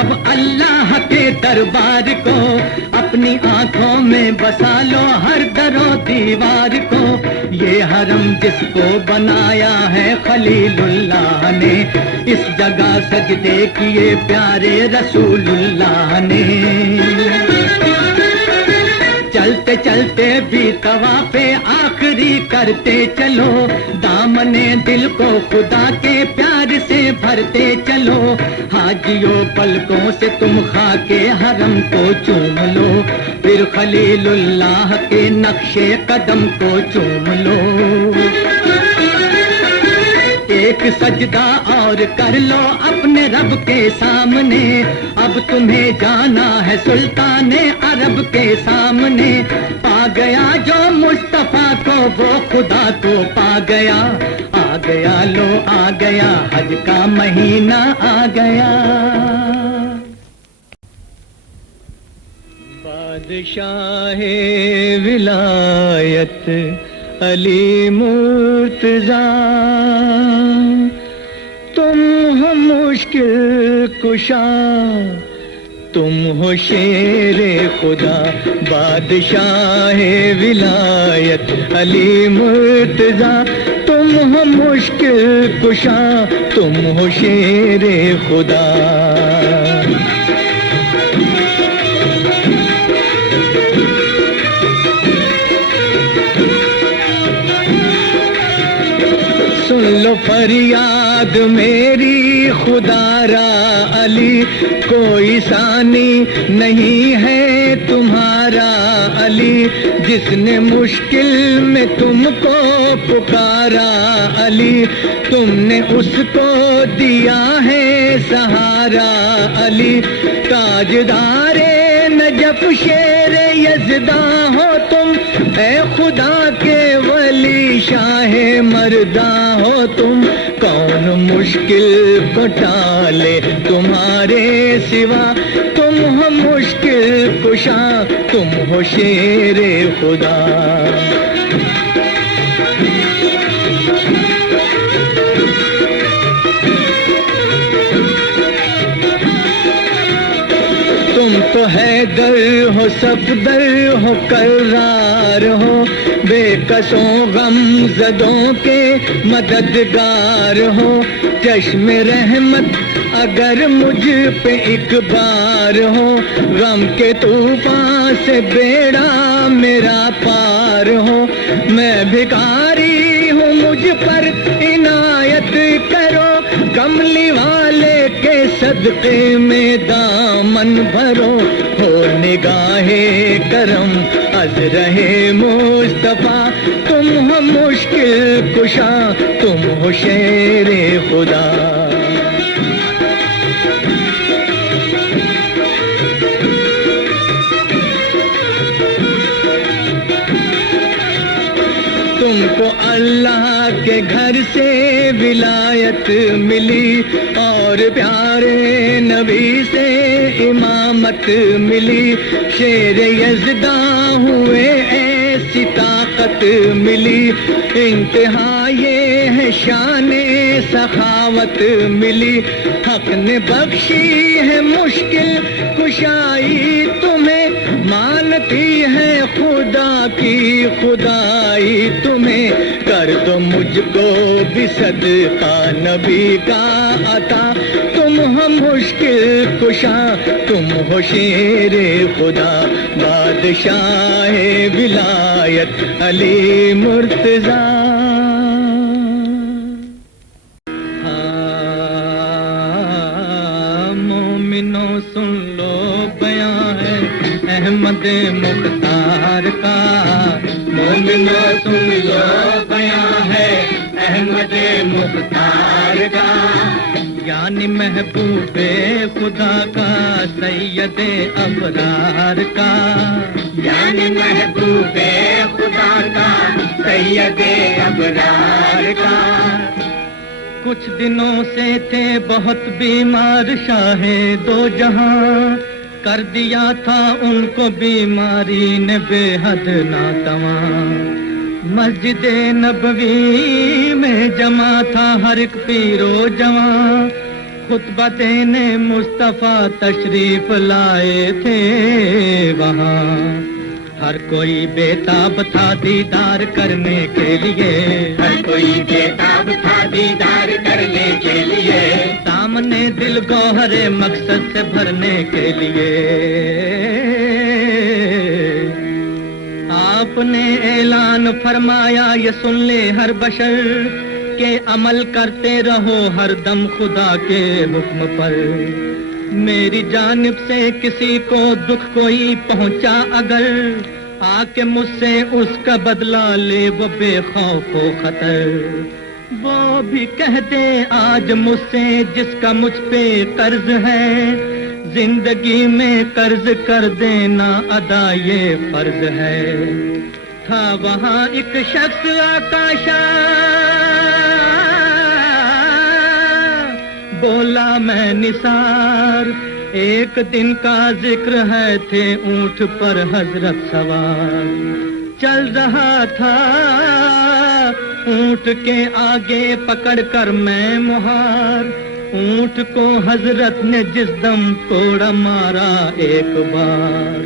اب اللہ کے دربار کو، اپنی آنکھوں میں بسا لو ہر در و دیوار کو۔ یہ حرم جس کو بنایا ہے خلیل اللہ نے، اس جگہ سجدے کیے پیارے رسول اللہ نے۔ چلتے چلتے بھی طواف آخری کرتے چلو، دامن دل کو خدا کے پیار سے بھرتے چلو۔ حاجیوں پلکوں سے تم خاک حرم کو چوم لو، پھر خلیل اللہ کے نقش قدم کو چوم لو۔ ایک سجدہ اور کر لو اپنے رب کے سامنے، اب تمہیں جانا ہے سلطان عرب کے سامنے۔ پا گیا جو مصطفیٰ کو وہ خدا کو پا گیا، آ گیا لو آ گیا حج کا مہینہ آ گیا۔ بادشاہ ولایت علی مرتضیٰ، تم ہو مشکل کشا، تم ہو شیر خدا۔ بادشاہ ولایت علی مرتضیٰ، تم ہو مشکل کشا، تم ہو شیر خدا۔ سن لو فریاد میری خدا را علی، کوئی ثانی نہیں ہے تمہارا علی، جس نے مشکل میں تم کو پکارا علی، تم نے اس کو دیا ہے سہارا علی۔ تاجدار نجف شیر یزداں ہو تم، اے خدا کے ولی شاہ مرداں ہو تم، کون مشکل کو ٹالے تمہارے سوا، تم ہو مشکل کشا، تم ہو شیر خدا۔ تم تو حیدر ہو صفدر ہو کرار ہو، بے کسوں غم زدوں کے مددگار ہو، چشم رحمت اگر مجھ پہ ایک بار ہو، غم کے طوفان سے بیڑا میرا پار ہو، میں بھکاری ہوں مجھ پر عنایت کرو، کملی والے کے صدقے میں دامن بھرو، ہو نگاہ کرم از رہے مصطفیٰ، تم ہو مشکل کشا، تم ہو شیر خدا۔ تم کو اللہ کے گھر سے ولایت ملی، اور پیارے نبی سے امامت ملی، شیر یزداں ہوئے ایسی طاقت ملی، انتہا یہ ہے شان سخاوت ملی، حق نے بخشی ہے مشکل کشائی تمہیں، مانتی ہے خدا کی خدائی تمہیں، کر دو مجھ کو بھی صدقہ نبی کا عطا، تم ہو مشکل کشا، تم ہو شیر خدا۔ بادشاہ ولایت علی مرتضیٰ، مومنوں سن لو بیان ہے احمد مختار کا، مومنوں سن لو بیان ہے احمد مختار کا، یعنی محبوب خدا کا سید ابرار کا، یعنی محبوب خدا کا سید ابرار کا۔ کچھ دنوں سے تھے بہت بیمار شاہ دو جہاں، کر دیا تھا ان کو بیماری نے بے حد ناتواں، مسجد نبوی میں جمع تھا ہر ایک پیر و جوان، خطبہ دینے مصطفیٰ تشریف لائے تھے وہاں، ہر کوئی بےتاب تھا دیدار کرنے کے لیے، ہر کوئی بےتاب تھا دیدار کرنے کے لیے، سامنے دل گوہر مقصد سے بھرنے کے لیے۔ آپ نے اعلان فرمایا یہ سن لے ہر بشر کہ عمل کرتے رہو ہر دم خدا کے حکم پر، میری جانب سے کسی کو دکھ کوئی پہنچا اگر، آ کے مجھ سے اس کا بدلہ لے وہ بے خوف و خطر، وہ بھی کہہ دے آج مجھ سے جس کا مجھ پہ قرض ہے، زندگی میں قرض کر دینا ادا یہ فرض ہے۔ تھا وہاں ایک شخص آکاشا، بولا میں نثار، ایک دن کا ذکر ہے تھے اونٹ پر حضرت سوار، چل رہا تھا اونٹ کے آگے پکڑ کر میں مہار، اونٹ کو حضرت نے جس دم کوڑا مارا ایک بار،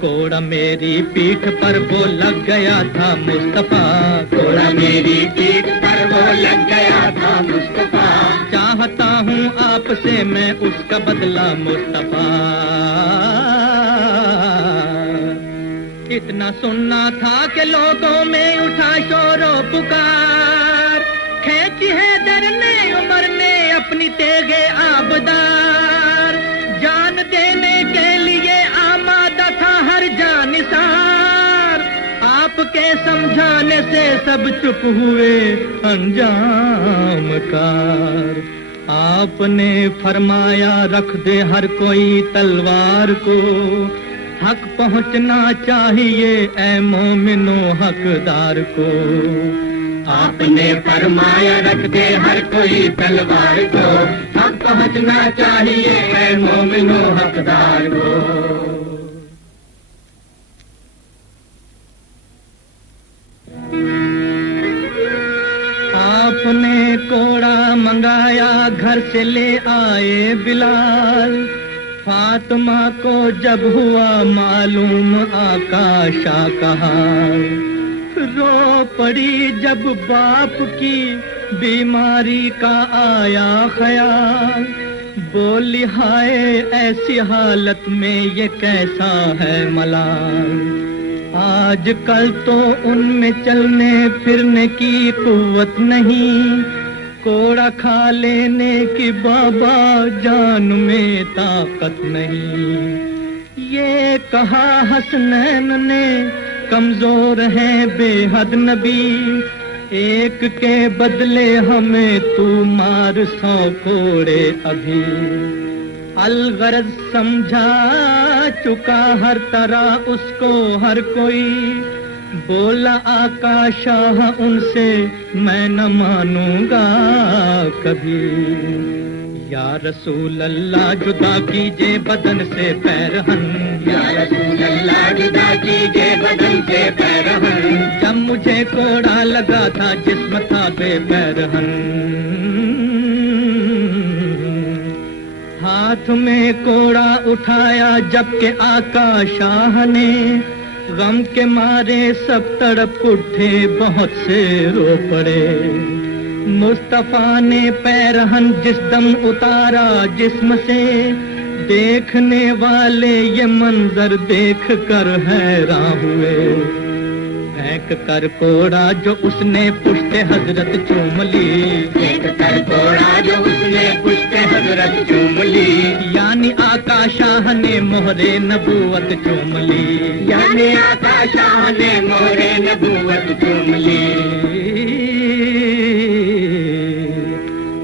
کوڑا میری پیٹھ پر وہ لگ گیا تھا مصطفیٰ، کوڑا میری پیٹھ پر وہ لگ گیا تھا مصطفیٰ، چاہتا ہوں آپ سے میں اس کا بدلہ مصطفیٰ۔ اتنا سننا تھا کہ لوگوں میں اٹھا شور و پکار، کھینچی ہے در نے عمر نے اپنی تیغے آبدار، جان دینے کے لیے آمادہ تھا ہر جانثار، آپ کے سمجھانے سے سب چپ ہوئے انجام کار، آپ نے فرمایا رکھ دے ہر کوئی تلوار کو، حق پہنچنا چاہیے اے مومنو حقدار کو، آپ نے فرمایا رکھ دے ہر کوئی تلوار کو، حق پہنچنا چاہیے اے مومنو حقدار کو۔ آپ نے کوڑا منگایا گھر سے لے آئے بلال، فاطمہ کو جب ہوا معلوم آکاشا کا حال، رو پڑی جب باپ کی بیماری کا آیا خیال، بولی ہائے ایسی حالت میں یہ کیسا ہے ملال، آج کل تو ان میں چلنے پھرنے کی قوت نہیں، کوڑا کھا لینے کی بابا جان میں طاقت نہیں، یہ کہا حسنین نے کمزور ہیں بے حد نبی، ایک کے بدلے ہمیں تو مار 100 کوڑے ابھی، الغرض سمجھا چکا ہر طرح اس کو ہر کوئی، بولا آقا شاہ ان سے میں نہ مانوں گا کبھی، یا رسول اللہ جدا کیجے بدن سے پیرہن، یا رسول اللہ جدا کیجے بدن سے پیرہن، جب مجھے کوڑا لگا تھا جسم تھا بے پیرہن، ہاتھ میں کوڑا اٹھایا جبکہ آقا شاہ نے، غم کے مارے سب تڑپ اٹھے بہت سے رو پڑے، مصطفیٰ نے پیرہن جس دم اتارا جسم سے، دیکھنے والے یہ منظر دیکھ کر حیران ہوئے، پھینک کر کوڑا جو اس نے پشت حضرت چوم لی، پھینک کر کوڑا جو اس نے پشت حضرت چوم لی، یعنی آقا شاہ نے مہر نبوت چوم لی، یعنی آقا شاہ نے مہر نبوت چوم لی،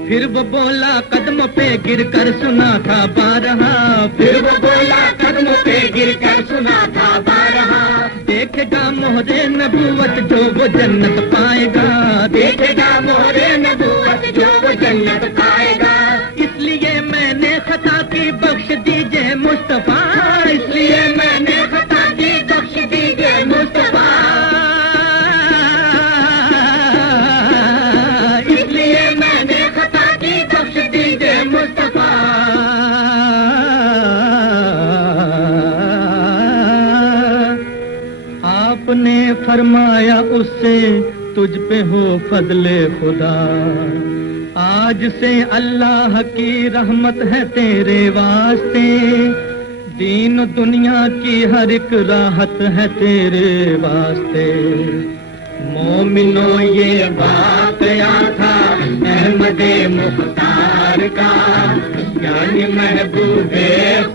پھر وہ بولا قدموں پہ گر کر سنا تھا بارہا، پھر وہ بولا قدموں پہ گر کر سنا تھا بارہا، دیکھے گا مہر نبوت جو وہ جنت پائے گا، دیکھے گا مہر نبوت جو وہ جنت پائے گا، اس لیے میں نے خطا کی بخش دیجئے مصطفیٰ، اس لیے میں نے خطا کی بخش دیجئے مصطفیٰ، اس لیے میں نے خطا کی بخش دیجئے مصطفیٰ۔ آپ نے فرمایا اس سے تجھ پہ ہو فضل خدا، آج سے اللہ کی رحمت ہے تیرے واسطے، دین و دنیا کی ہر ایک راحت ہے تیرے واسطے۔ مومنوں یہ واقعہ تھا احمد مختار کا، یعنی محبوب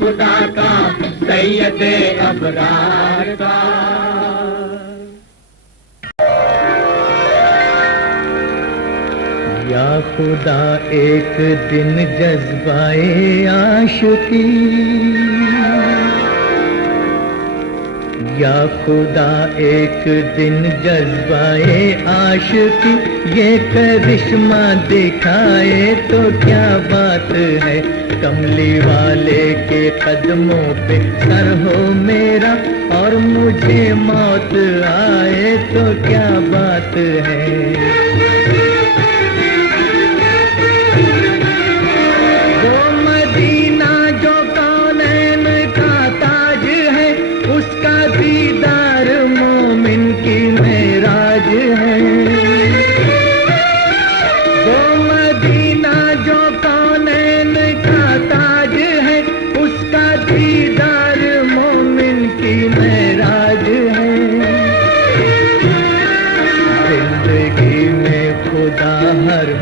خدا کا، سید ابرار کا۔ یا خدا ایک دن جذبۂ عاشقی، یا خدا ایک دن جذبۂ عاشقی، یہ کرشمہ دکھائے تو کیا بات ہے، کملی والے کے قدموں پہ سر ہو میرا، اور مجھے موت آئے تو کیا بات ہے۔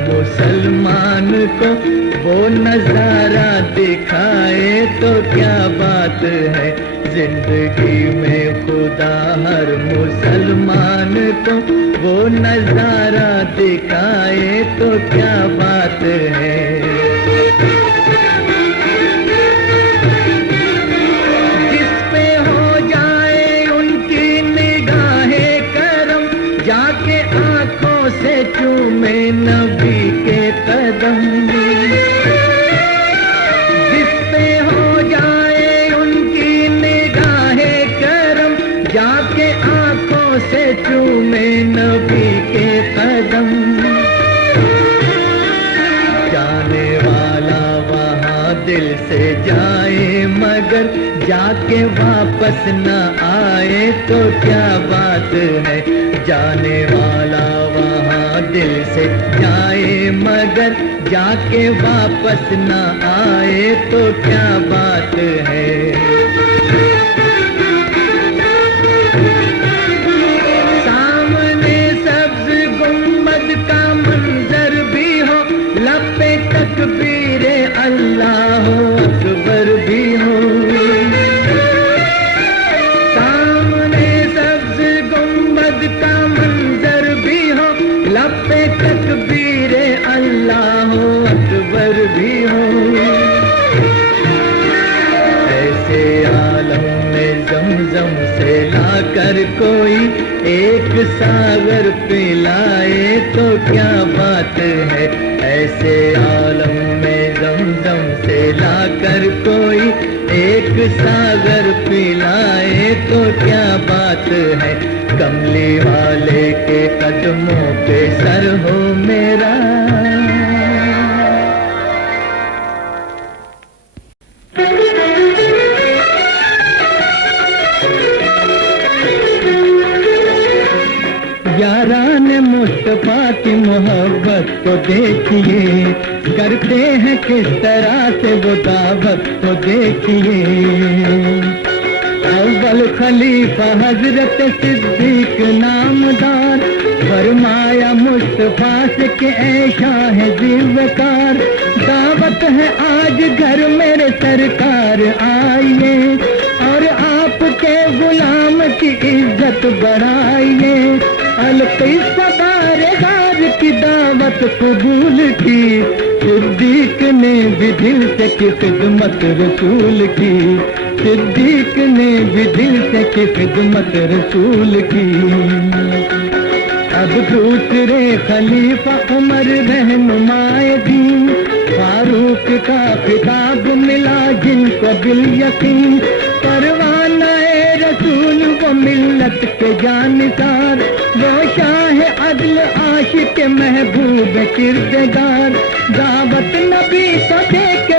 مسلمان کو وہ نظارہ دکھائے تو کیا بات ہے، زندگی میں خدا ہر مسلمان کو وہ نظارہ دکھائے تو کیا بات ہے۔ جس پہ ہو جائے ان کی نگاہ کرم، جا کے آنکھوں سے چومے نبی کے قدم، جس پہ ہو جائے ان کی نگاہ کرم، جا کے آنکھوں سے چومے نبی کے قدم۔ جانے والا وہاں دل سے جائے مگر جا کے واپس نہ آئے تو کیا بات ہے، جانے والا وہاں دل سے جائے مگر جا کے واپس نہ آئے تو کیا بات ہے۔ سامنے سبز گنبد کا منظر بھی ہو، لب پہ تکبیر اللہ اکبر بھی ہو، سامنے سبز گنبد کا منظر بھی ہو، لب پہ تکبیر اللہ اکبر بھی ہو۔ ایسے عالم میں زمزم سے لا کر کوئی ایک ساغر پلائے تو کیا بات ہے، ایسے عالم میں زمزم سے لا کر کوئی ایک ساغر پلائے تو کیا بات ہے، کملی والے کے قدموں پہ سر ہو میرا۔ یاران مصطفیٰ کی محبت کو دیکھیے، کرتے ہیں کس طرح سے وہ دعوت کو دیکھیے۔ اول خلیفہ حضرت صدیق نامدار، فرمایا مصطفیٰ سے کہ اے شاہ ذوالوقار، دعوت ہے آج گھر میرے سرکار آئیے، اور آپ کے غلام کی عزت بڑھائیے۔ القصہ بارگار کی دعوت قبول کی، صدیق نے بھی دل سے کی خدمت رسول کی، صدیق نے بھی دل سے کی خدمت رسول کی۔ اب دوسرے خلیفہ عمر رہنمائے دین، فاروق کا خطاب ملا جن کو بالیقین، پروانہ رسول وہ ملت کے جانثار، وہ شاہ عدل عاشق محبوب کردگار، دعوت نبی کو دے کے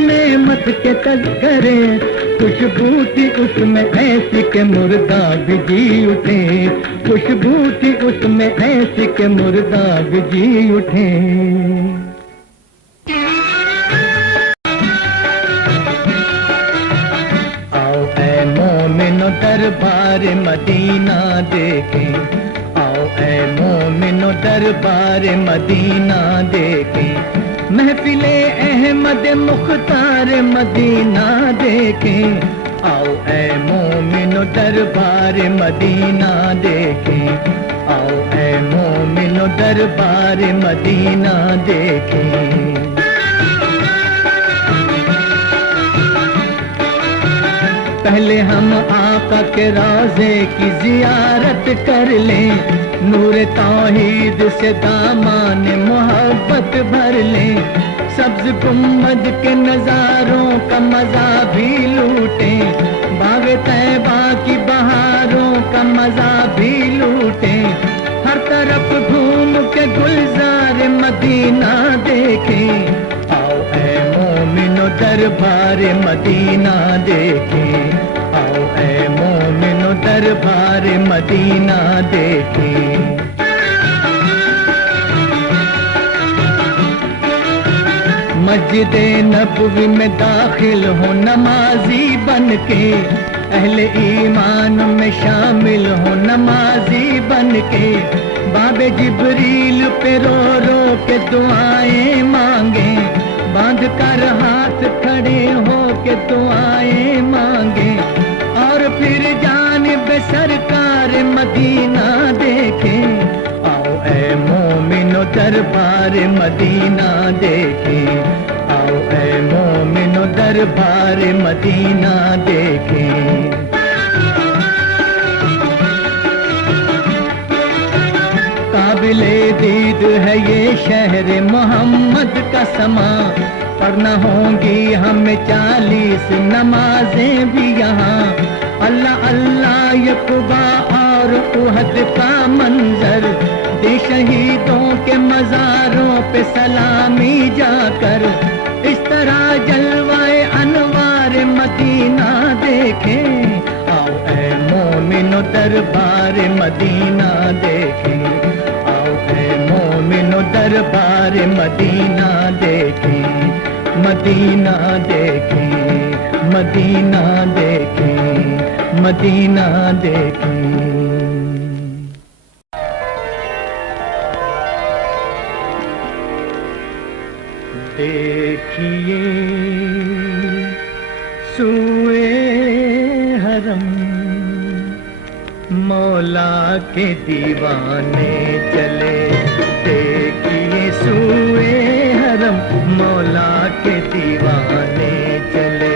نعمت کے تذکرے خوشبو تھی اس میں ایسی کہ مردہ بھی جی اٹھے خوشبو تھی اس میں ایسی کہ مردہ بھی جی اٹھے آؤ اے مومنو دربار مدینہ دیکھیں آؤ اے مومنو دربار مدینہ دیکھیں محفل احمد مختار مدینہ دیکھیں آؤ اے مومنو دربار مدینہ دیکھیں آؤ اے مومنو دربار مدینہ دیکھیں پہلے ہم آقا کے روضے کی زیارت کر لیں نور توحید سے دامان محبت بھر لیں سبز گنبد کے نظاروں کا مزہ بھی لوٹیں باغ طیبہ کی بہاروں کا مزہ بھی لوٹیں ہر طرف گھوم کے گلزار مدینہ دیکھیں آؤ اے مومنو دربار مدینہ دیکھیں آؤ اے مومنو دربار مدینہ دیکھیں مسجد نبوی میں داخل ہو نمازی بن کے اہل ایمان میں شامل ہو نمازی بن کے باب جبریل پہ رو رو کے دعائیں مانگیں باندھ کر ہاتھ کھڑے ہو کے دعائیں مانگیں اور پھر جانب سرکار مدینہ دیکھیں آؤ اے مومنو دربار مدینہ دیکھیں آؤ اے مومنو دربار مدینہ دیکھیں قابل دید ہے یہ شہر محمد کا سما پر نہ ہوں گی ہمیں 40 نمازیں بھی یہاں اللہ اللہ یہ قبا اور احد کا منظر دے شہیدوں کے مزاروں پہ سلامی جا کر اس طرح جلوائے انوار مدینہ دیکھیں آؤ اے مومنو دربار مدینہ دیکھیں آؤ اے مومنو دربار مدینہ دیکھیں مدینہ دیکھیں مدینہ دیکھیں مدینہ دیکھیں دیکھیے سوئے حرم مولا کے دیوانے چلے دیکھیے سوئے حرم مولا کے دیوانے چلے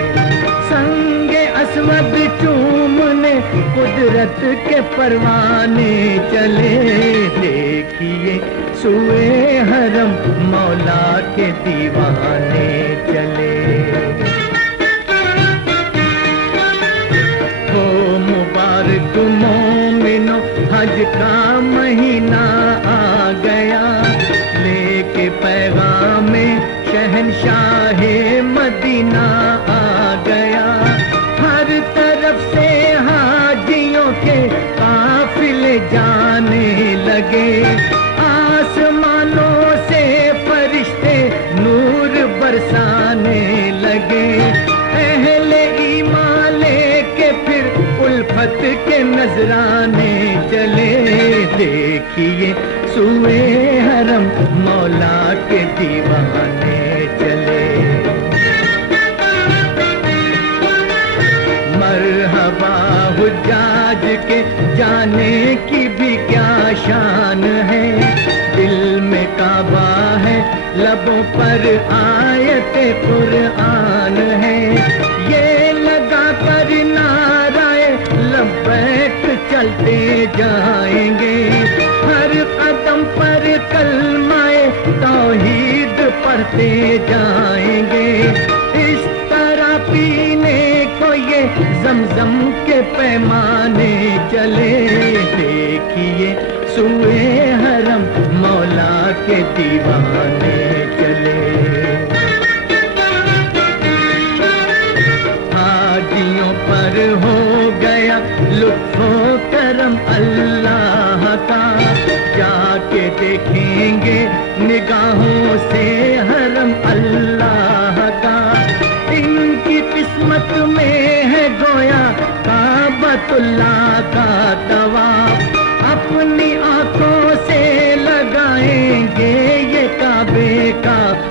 سنگ اسود چومنے قدرت کے پروانے چلے دیکھیے سوئے حرم مولا کے دیوانے چلے ہو مبارک مومنو حج کا مہینہ آ گیا لے کے پیغام شہنشاہ مدینہ آ گیا ہر طرف سے حاجیوں کے قافلے جانے لگے آسمانوں سے فرشتے نور برسانے لگے اہل ایمان لے کے پھر الفت کے نذرانے چلے دیکھیے سوئے حرم مولا کے دیوانے چلے مرحبا حجاج کے جانے کی بھی کیا شان ہے دل میں کعبہ ہے لبوں پر آیت قرآن ہے یہ لگا کر نعرہ لبیک چلتے جائیں گے ہر قدم پر کلمہ توحید پڑھتے جائیں گے اس طرح پینے کو یہ زمزم کے پیمانے چلے دیکھیے سوئے حرم مولا کے دیوانے چلے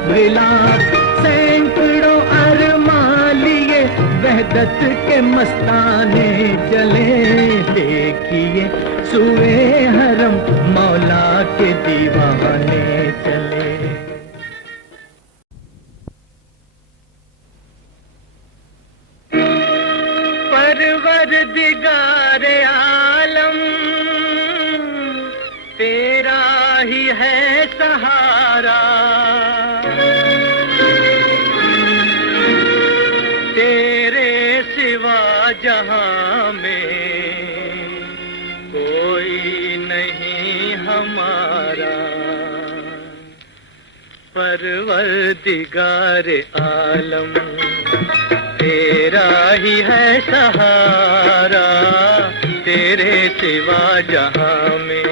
غلاف سینکڑوں ارمان لیے وحدت کے مستانے چلے دیکھیے سوئے حرم مولا کے دیوانے چلے پروردگار عالم تیرا ہی ہے سہارا تیرے سوا جہاں میں کوئی نہیں ہمارا پروردگار عالم تیرا ہی ہے سہارا تیرے سوا جہاں میں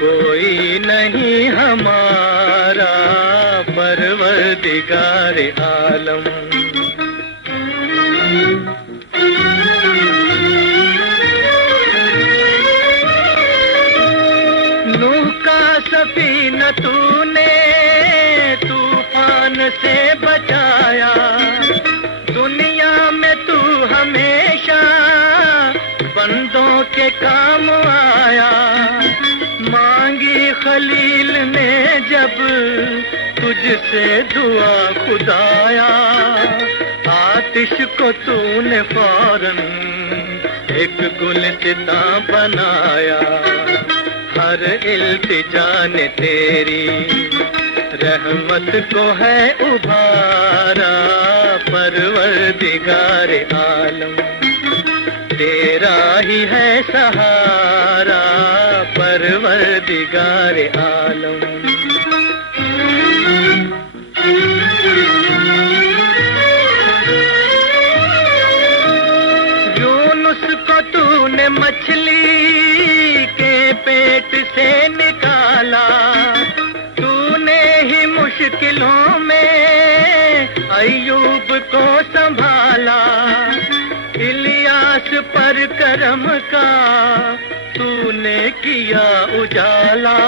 کوئی نہیں ہمارا پروردگار عالم نوح کا سفینہ تو نے طوفان سے بچایا دنیا میں تو ہمیشہ بندوں کے کام آیا مانگی خلیل نے جب تجھ سے دعا خدایا آتش کو تو نے فوراً ایک گلستاں بنایا ہر التجا نے تیری رحمت کو ہے ابھارا پروردگار عالم تیرا ہی ہے سہارا پروردگار عالم یونس کو تو نے مچھلی کے پیٹ سے نکالا تو نے ہی مشکلوں میں ایوب کو سنبھالا الیاس پر کرم کا تو نے کیا اجالا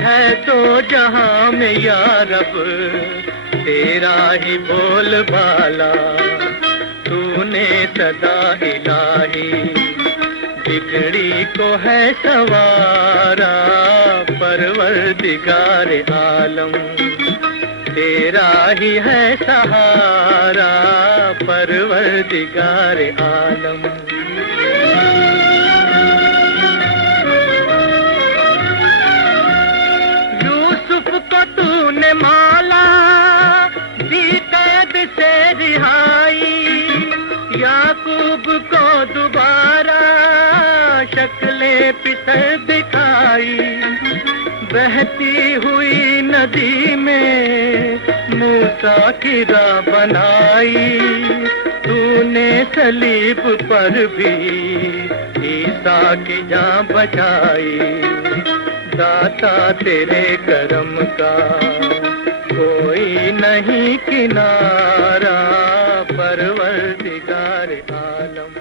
ہے تو جہاں میں یا رب تیرا ہی بول بالا تو نے صدا الہی بگڑی کو ہے سوارا پروردگار عالم تیرا ہی ہے سہارا پروردگار عالم یوسف کو تو نے مالا دی قید سے رہائی یعقوب کو دوبارہ شکل پسر دکھائی بہتی ہوئی ندی میں موسیٰ کی راہ بنائی تو نے صلیب پر بھی عیسیٰ کی جان بچائی داتا تیرے کرم کا کوئی نہیں کنارہ پروردگار عالم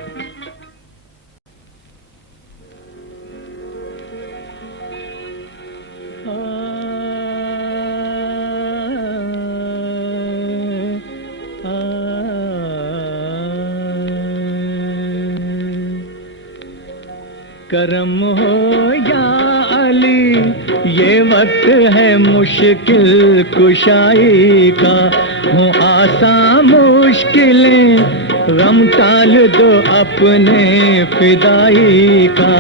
کرم ہو یا علی یہ وقت ہے مشکل کشائی کا ہوں آسان مشکلیں غم ٹال دو اپنے فدائی کا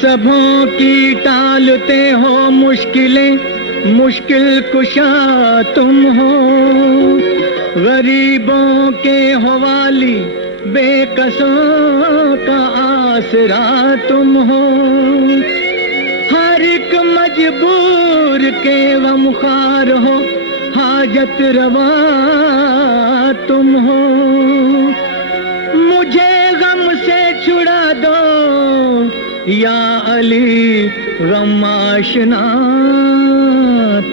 سبوں کی ٹالتے ہو مشکلیں مشکل کشا تم ہو غریبوں کے حوالی بے قصوں کا آسرا تم ہو ہر ایک مجبور کے غمخوار ہو حاجت روا تم ہو مجھے غم سے چھڑا دو یا علی غم آشنا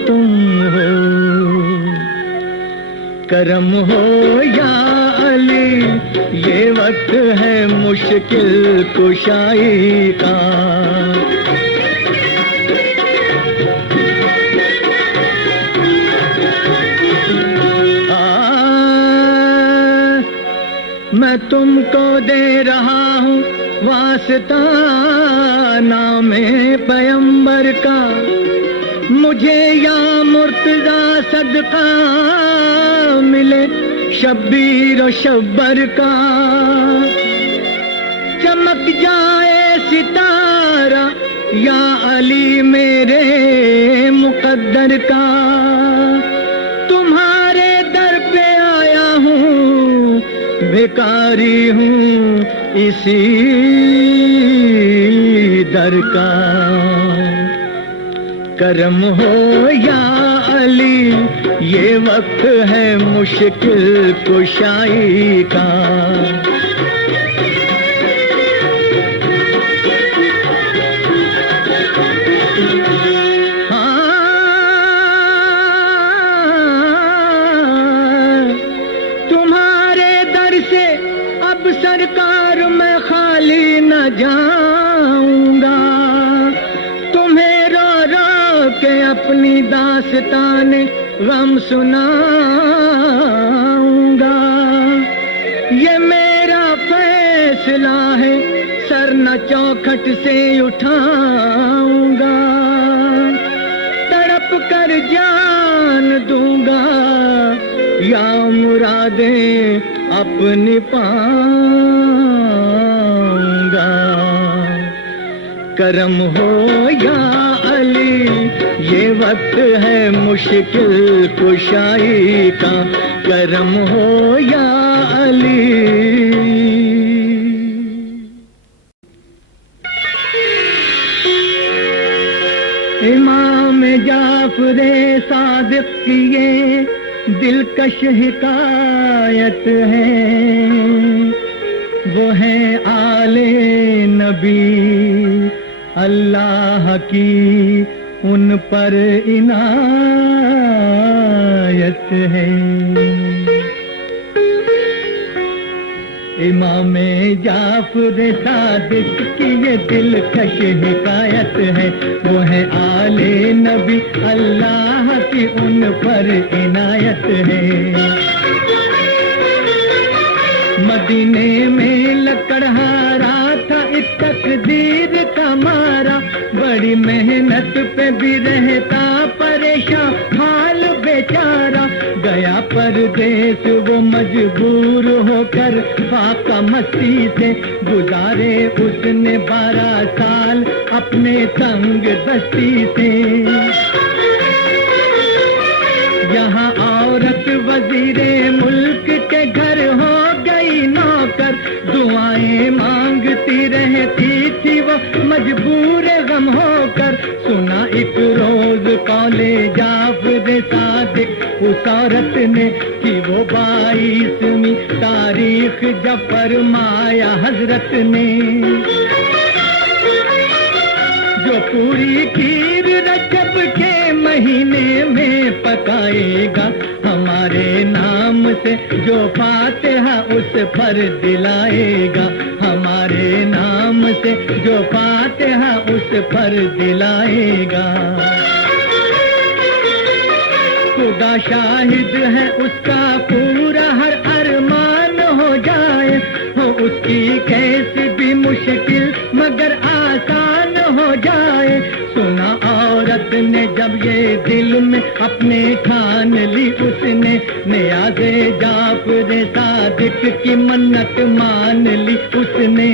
تم ہو کرم ہو یا علی علی یہ وقت ہے مشکل کشائی کا میں تم کو دے رہا ہوں واسطہ نام پیغمبر کا مجھے یا مرتضیٰ صدقہ ملے شبیر و شبر کا چمک جائے ستارہ یا علی میرے مقدر کا تمہارے در پہ آیا ہوں بھکاری ہوں اسی در کا کرم ہو یا علی یہ وقت ہے مشکل کشائی کا تمہارے در سے اب سرکار میں خالی نہ جاؤں گا تمہیں رو رو کے اپنی داستان غم سناؤں گا یہ میرا فیصلہ ہے سر نہ چوکھٹ سے اٹھاؤں گا تڑپ کر جان دوں گا یا مرادیں اپنی پاؤں گا کرم ہو یا علی یہ وقت ہے مشکل کشائی کا کرم ہو یا علی امام جعفر صادق کی یہ دلکش حکایت ہے وہ ہے آل نبی اللہ کی ان پر عنایت ہے امام جعفر صادق کی یہ دلکش حکایت ہے وہ ہے آل نبی اللہ کی ان پر عنایت ہے مدینے میں لکڑہارا تھا اس تقدیر کا مارا بڑی محنت پہ بھی رہتا پریشان حال بیچارہ گیا پردیس وہ مجبور ہو کر فاقہ مستی سے گزارے اس نے 12 سال اپنے تنگ دستی سے یہاں عورت وزیر ملک کے گھر ہو گئی نوکر دعائیں مانگتی رہتی تھی وہ مجبور غم ہو کر سنا ایک روز قول جعفر صادق اس عورت نے کہ وہ 22ویں تاریخ جب فرمایا حضرت نے جو پوری کھیر رجب کے مہینے میں پکائے گا ہمارے نام سے جو فاتحہ اس پر دلائے گا ہمارے نام سے جو فاتحہ اس پر دلائے گا خدا شاہد ہے اس کا پورا ہر ارمان ہو جائے ہو اس کی کیسی بھی مشکل مگر آسان ہو جائے سنا عورت نے جب یہ دل میں اپنے ٹھان لی اس نے نیاز جعفر صادق کی منت مان لی اس نے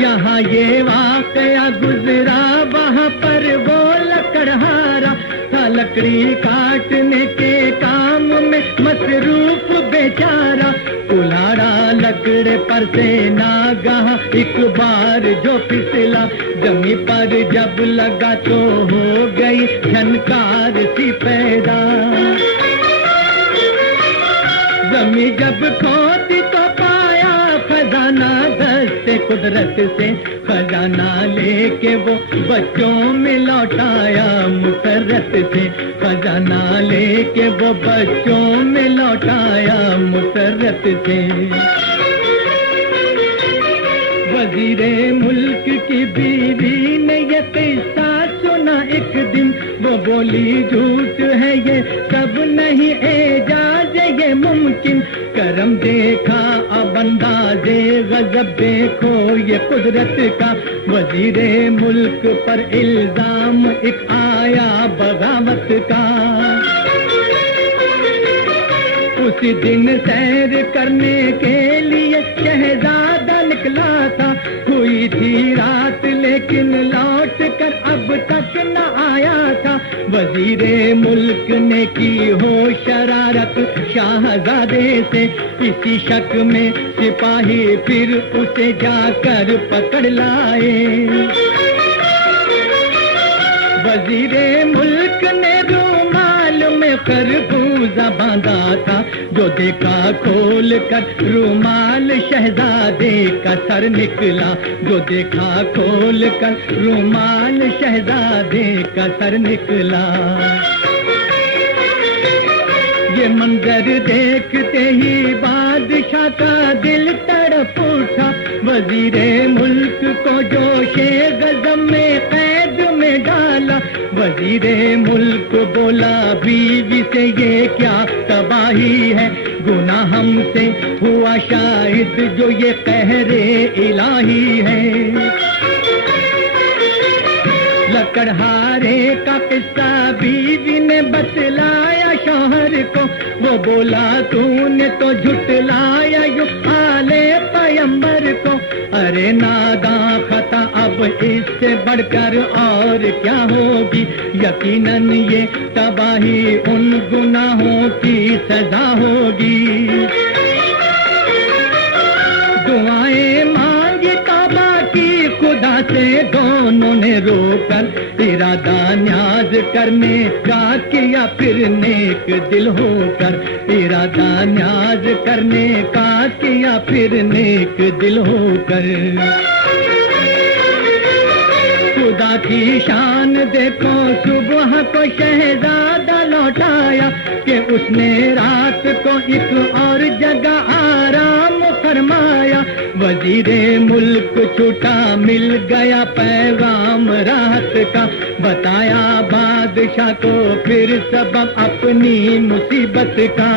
یہاں یہ واقعہ گزرا وہاں پر وہ لکڑہارا تھا لکڑی کاٹنے کے کام میں مصروف بیچارہ کلاڑا لکڑے پر سے ناگاہ ایک بار جو پھسلا زمین پر جب لگا تو ہو گئی جھنکار سی پیدا زمین جب کھودی تو پایا خزانہ دست قدرت سے خزانہ لے کے وہ بچوں میں لوٹایا مسرت سے خزانہ لے کے وہ بچوں میں لوٹایا مسرت سے وزیر ملک کی بیوی نے یہ قصہ سنا ایک دن وہ بولی جھوٹ ہے یہ سب نہیں اعجاز یہ ممکن کرم دیکھا اب اندازے غضب دیکھو یہ قدرت کا وزیر ملک پر الزام ایک آیا بغاوت کا اسی دن سیر کرنے کے لیے شہزادہ نکلا تھا ہوئی تھی رات لیکن لوٹ کر اب تک نہ آیا تھا وزیر ملک نے کی ہو شرارت شاہزادے سے اسی شک میں سپاہی پھر اسے جا کر پکڑ لائے وزیر ملک نے رومال میں خربوزہ باندھا تھا جو دیکھا کھول کر رومال شہزادے کا سر نکلا جو دیکھا کھول کر رومال شہزادے کا سر نکلا یہ منظر دیکھتے ہی بادشاہ کا دل تڑپ اٹھا وزیر ملک کو جوش غضب میں قید میں ڈالا وزیر ملک بولا بیوی سے یہ کیا تباہی ہے گناہ ہم سے ہوا شاید جو یہ قہر الہی ہے لکڑہارے کا قصہ بیوی نے بتلایا شوہر کو وہ بولا تو نے تو جھٹلایا یوں آلے پیمبر کو ارے ناداں خطا اب اس سے بڑھ کر اور کیا ہوگی یقیناً یہ تباہی ان گناہوں کی سزا ہوگی دعائیں مانگی توبہ کی خدا سے دونوں نے رو کر ارادہ نیاز کرنے کا کیا پھر نیک دل ہو کر ارادہ نیاز کرنے کا کیا پھر نیک دل ہو کر خدا کی شان دیکھو صبح کو شہزادہ لوٹایا کہ اس نے رات کو ایک اور جگہ آرام فرمایا وزیر ملک چھوٹا مل گیا پیغام راحت کا بتایا بادشاہ کو پھر سبب اپنی مصیبت کا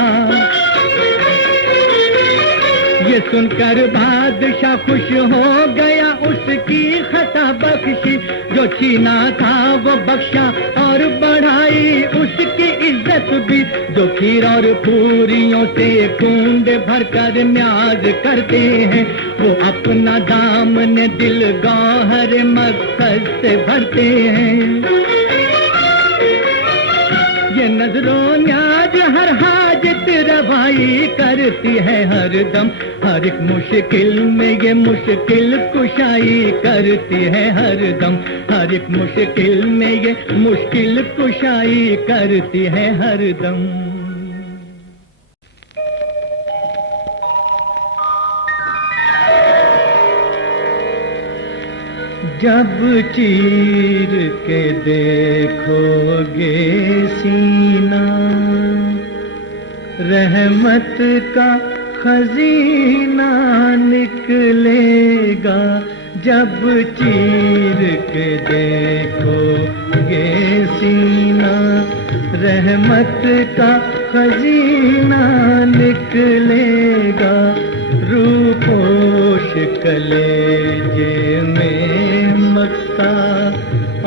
یہ سن کر بادشاہ خوش ہو گیا اس کی خطا بخشی جو چھینا تھا وہ بخشا اور بڑھائی اس کی عزت بھی جو کھیر اور پوریوں سے کنڈ بھر کر نیاز کرتے ہیں وہ اپنا دامن دل گوہر مقصد سے بھرتے ہیں یہ نظر و نیاز ہر حاجت روائی کرتی ہے ہر دم ہر ایک مشکل میں یہ مشکل کشائی کرتی ہے ہر دم ہر ایک مشکل میں یہ مشکل کشائی کرتی ہے ہر دم جب چیر کے دیکھو گے سینہ رحمت کا خزینہ نکلے گا جب چیر کے دیکھو گے سینہ رحمت کا خزینہ نکلے گا روح پوش کلیجے میں مکہ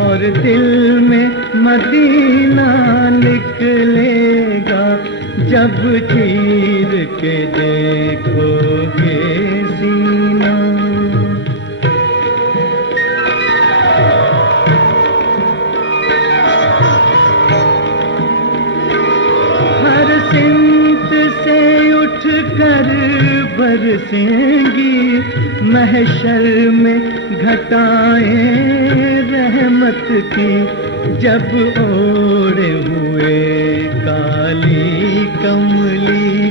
اور دل میں مدینہ نکلے گا جب چیر کے دیکھو گے سینہ ہر سمت سے اٹھ کر برسیں گی محشر میں گھٹائیں رحمت کی جب اوڑے ہوئے کالی کملی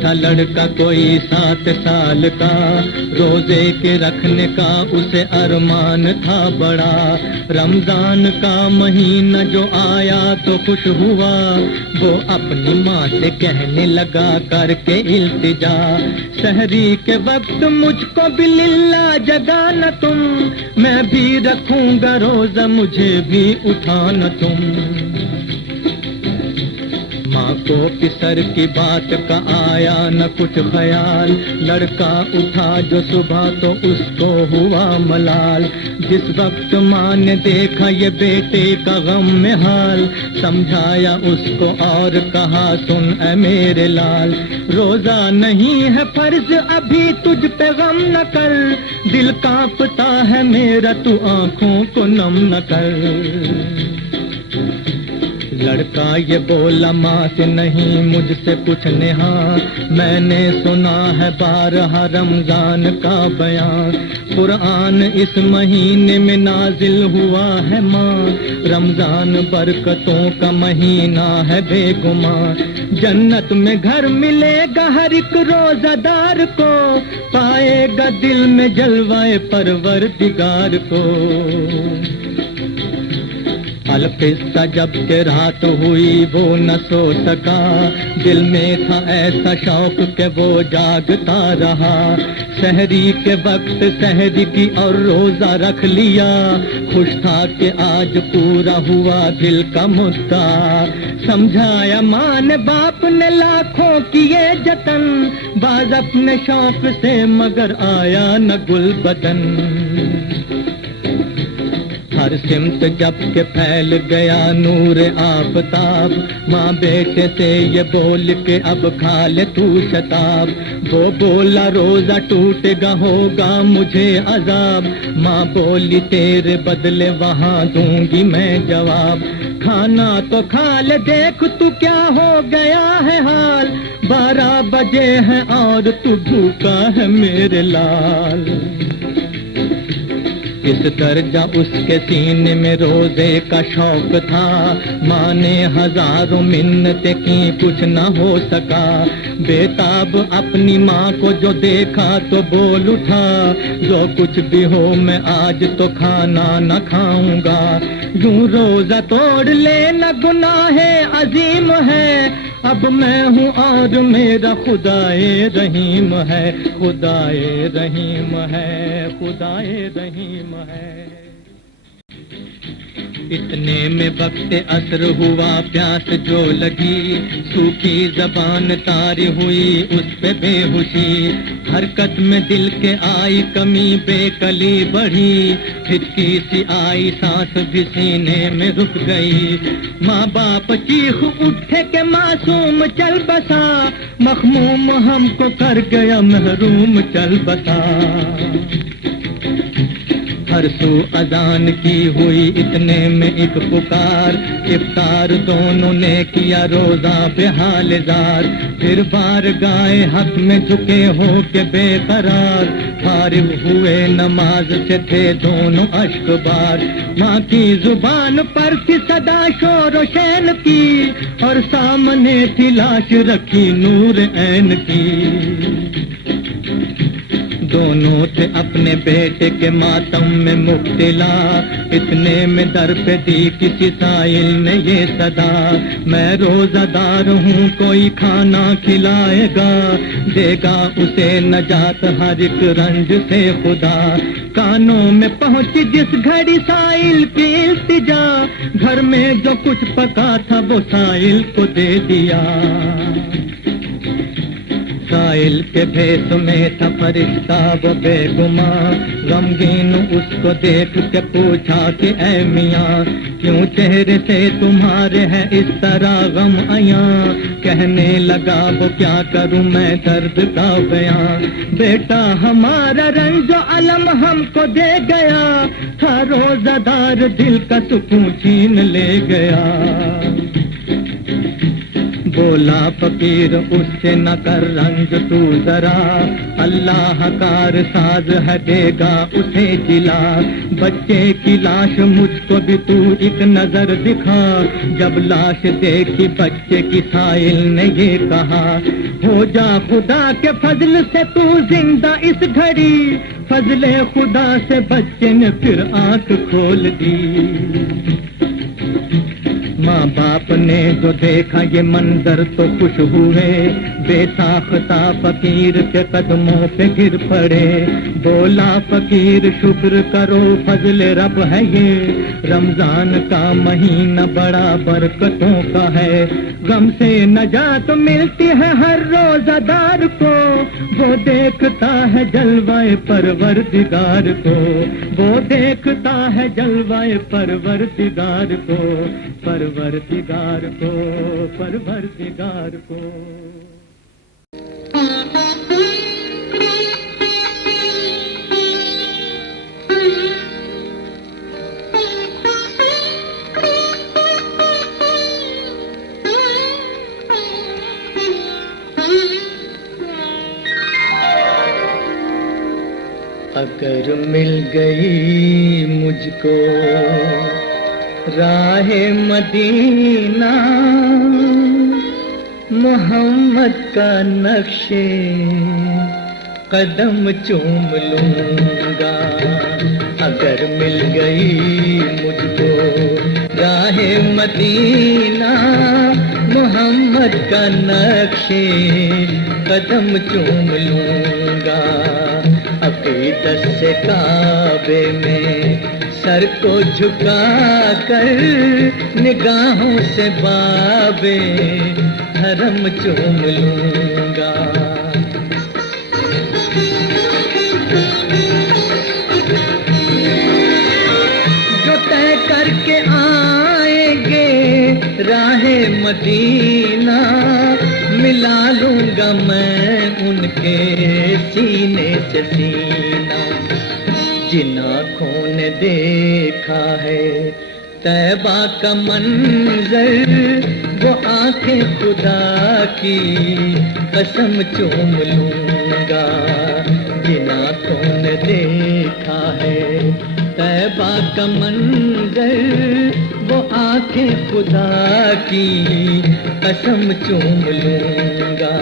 تھا لڑکا کوئی 7 سال کا، روزے کے رکھنے کا اسے ارمان تھا بڑا، رمضان کا مہینہ جو آیا تو خوش ہوا، وہ اپنی ماں سے کہنے لگا کر کے التجا، سحری کے وقت مجھ کو بھی للہ جگانا تم، میں بھی رکھوں گا روزہ مجھے بھی اٹھانا تم۔ ماں کو پسر کی بات کا آیا نہ کچھ خیال، لڑکا اٹھا جو صبح تو اس کو ہوا ملال، جس وقت ماں نے دیکھا یہ بیٹے کا غم میں حال، سمجھایا اس کو اور کہا سن اے میرے لال، روزہ نہیں ہے فرض ابھی تجھ پہ غم نہ کر، دل کانپتا ہے میرا تو آنکھوں کو نم نہ کر۔ لڑکا یہ بولا ماں سے نہیں مجھ سے کچھ نہا، میں نے سنا ہے بارہا رمضان کا بیان، قرآن اس مہینے میں نازل ہوا ہے ماں، رمضان برکتوں کا مہینہ ہے بے گمان، جنت میں گھر ملے گا ہر ایک روزہ دار کو، پائے گا دل میں جلوائے پروردگار کو۔ القصہ جب کہ رات ہوئی وہ نہ سو سکا، دل میں تھا ایسا شوق کہ وہ جاگتا رہا، سحری کے وقت سحری کی اور روزہ رکھ لیا، خوش تھا کہ آج پورا ہوا دل کا مدعا، سمجھایا ماں نے باپ نے لاکھوں کیے جتن، باز اپنے شوق سے مگر آیا نہ گل بدن، ہر سمت جب کہ پھیل گیا نور آفتاب، ماں بیٹے سے یہ بول کے اب کھا لے تو شتاب، وہ بولا روزہ ٹوٹے گا ہوگا مجھے عذاب، ماں بولی تیرے بدلے وہاں دوں گی میں جواب، کھانا تو کھا لے دیکھ تو کیا ہو گیا ہے حال، 12 بجے ہیں اور تو بھوکا ہے میرے لال۔ اس درجہ اس کے سینے میں روزے کا شوق تھا، ماں نے ہزاروں منتیں کی کچھ نہ ہو سکا، بےتاب اپنی ماں کو جو دیکھا تو بول اٹھا، جو کچھ بھی ہو میں آج تو کھانا نہ کھاؤں گا، یوں روزہ توڑ لینا گناہ عظیم ہے، اب میں ہوں اور میرا خدائے رحیم ہے، خدائے رحیم ہے، خدائے رحیم ہے۔ اتنے میں وقت عصر ہوا پیاس جو لگی، سوکھی زبان تاری ہوئی اس پہ بے ہوشی، حرکت میں دل کے آئی کمی بے کلی بڑھی، ہچکی سی آئی سانس بھی سینے میں رک گئی، ماں باپ چیخ اٹھے کہ معصوم چل بسا، مخموم ہم کو کر گیا محروم چل بسا، ہر سو اذان کی ہوئی اتنے میں ایک پکار، افطار دونوں نے کیا روزہ بے حال زار، پھر بار گائے حق میں جھکے ہو کے بے قرار، فارغ ہوئے نماز سے تھے دونوں اشک بار، ماں کی زبان پر تھی صدا شور و شین کی، اور سامنے تھی لاش رکھی نور عین کی، دونوں تھے اپنے بیٹے کے ماتم میں مبتلا، اتنے میں در پہ دی کسی سائل نے یہ صدا، میں روزہ دار ہوں کوئی کھانا کھلائے گا، دے گا اسے نجات ہر ایک رنج سے خدا، کانوں میں پہنچی جس گھڑی سائل کی التجا، گھر میں جو کچھ پکا تھا وہ سائل کو دے دیا، سائل کے بھیس میں تھا فرشتہ وہ بے گماں، غمگین اس کو دیکھ کے پوچھا کہ اے میاں، کیوں چہرے سے تمہارے ہے اس طرح غم عیاں، کہنے لگا وہ کیا کروں میں درد کا بیان، بیٹا ہمارا رنج و علم ہم کو دے گیا، تھا روزہ دار دل کا سکون چھین لے گیا، بولا فقیر اس سے نہ کر رنج تو ذرا، اللہ کار ساز ہے دے گا اسے جلا، بچے کی لاش مجھ کو بھی تو ایک نظر دکھا. جب لاش دیکھی بچے کی سائل نے یہ کہا, ہو جا خدا کے فضل سے تو زندہ اس گھڑی. فضل خدا سے بچے نے پھر آنکھ کھول دی. ماں باپ نے جو دیکھا یہ منظر تو خوش ہوئے, بے ساختہ فقیر کے قدموں پہ گر پڑے. بولا فقیر شکر کرو فضل رب ہے یہ, رمضان کا مہینہ بڑا برکتوں کا ہے. غم سے نجات ملتی ہے ہر روزہ دار کو, وہ دیکھتا ہے جلوہ پروردگار کو. وہ دیکھتا ہے جلوہ پروردگار کو, پروردگار کو, پروردگار کو. اگر مل گئی مجھ کو راہ مدینہ, محمد کا نقش قدم چوم لوں گا. اگر مل گئی مجھ کو راہ مدینہ, محمد کا نقش قدم چوم لوں گا. عقیدت سے کعبے میں سر کو جھکا کر, نگاہوں سے باب حرم چوم لوں گا. جو طے کر کے آئیں گے راہ مدینہ, ملا لوں گا میں ان کے سینے سے سینہ. جن آنکھوں نے دیکھا ہے طیبہ کا منظر, وہ آنکھیں خدا کی قسم چوم لوں گا. جن آنکھوں نے دیکھا ہے طیبہ کا منظر, وہ آنکھیں خدا کی قسم چوم لوں گا.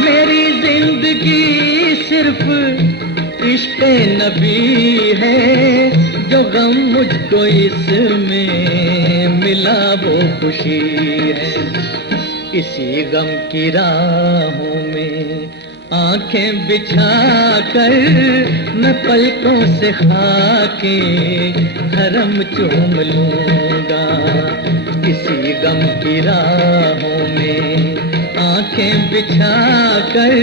میری زندگی صرف عشق نبی ہے, جو غم مجھ کو اس میں ملا وہ خوشی ہے. اسی غم کی راہوں میں آنکھیں بچھا کر, میں پلکوں سے خاک حرم چوم لوں گا. اسی غم کی راہوں میں آنکھیں بچھا کر,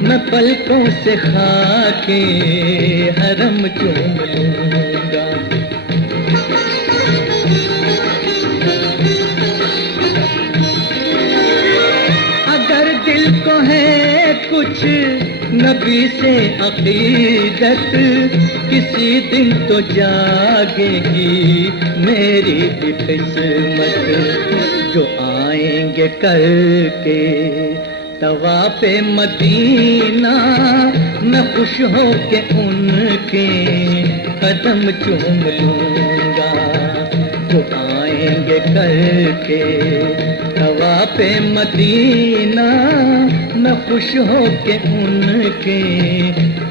میں پلکوں سے خاک حرم چوم لوں گا. اگر دل کو ہے کچھ نبی سے عقیدت, کسی دن تو جاگے گی میری بھی قسمت. جو آئیں گے کر کے طواف مدینہ, میں خوش ہو کے ان کے قدم چوم لوں گا. جو آئیں گے کر کے طواف مدینہ, میں خوش ہو کے ان کے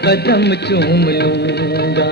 قدم چوم لوں گا.